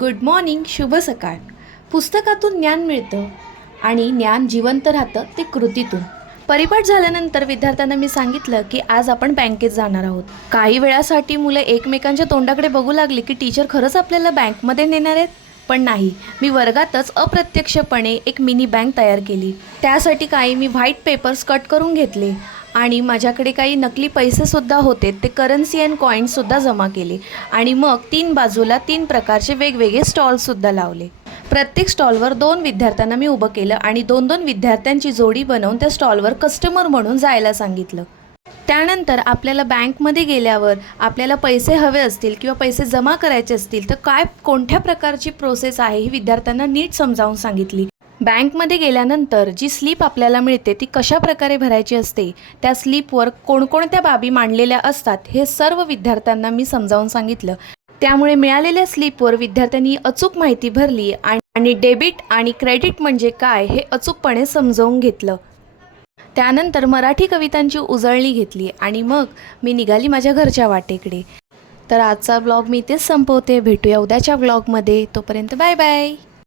Good morning शुभ सकाळ. पुस्तकातून ज्ञान मिळतं आणि ज्ञान जिवंत राहतं ते कृतीतून. परिपाठ झाल्यानंतर विद्यार्थ्यांना मी सांगितलं की आज आपण बँकेत जाणार आहोत. काही वेळासाठी मुलं एकमेकांच्या तोंडाकडे बघू लागली की टीचर खरंच आपल्याला बँकमध्ये नेणार आहेत? पण नाही मी वर्गातच अप्रत्यक्षपणे एक मिनी बँक तयार केली. त्यासाठी काही मी व्हाईट पेपर्स कट करून घेतले. आणि माझ्याकडे काही नकली पैसेसुद्धा होते ते करन्सी अँड कॉईन्ससुद्धा जमा केले. आणि मग तीन बाजूला तीन प्रकारचे वेगवेगळे स्टॉलसुद्धा लावले. प्रत्येक स्टॉलवर दोन विद्यार्थ्यांना मी उभं केलं आणि दोन दोन विद्यार्थ्यांची जोडी बनवून त्या स्टॉलवर कस्टमर म्हणून जायला सांगितलं. त्यानंतर आपल्याला बँकमध्ये गेल्यावर आपल्याला पैसे हवे असतील किंवा पैसे जमा करायचे असतील तर काय कोणत्या प्रकारची प्रोसेस आहे ही विद्यार्थ्यांना नीट समजावून सांगितली. बँकमध्ये गेल्यानंतर जी स्लीप आपल्याला मिळते ती कशा प्रकारे भरायची असते? त्या स्लीपवर कोणकोणत्या बाबी मांडलेल्या असतात हे सर्व विद्यार्थ्यांना मी समजावून सांगितलं. त्यामुळे मिळालेल्या स्लीपवर विद्यार्थ्यांनी अचूक माहिती भरली आणि आणि डेबिट आणि क्रेडिट म्हणजे काय हे अचूकपणे समजावून घेतलं. त्यानंतर मराठी कवितांची उजळणी घेतली आणि मग मी निघाली माझ्या घरच्या वाटेकडे. तर आजचा ब्लॉग मी इथेच संपवते. भेटूया उद्याच्या ब्लॉगमध्ये. तोपर्यंत बाय बाय.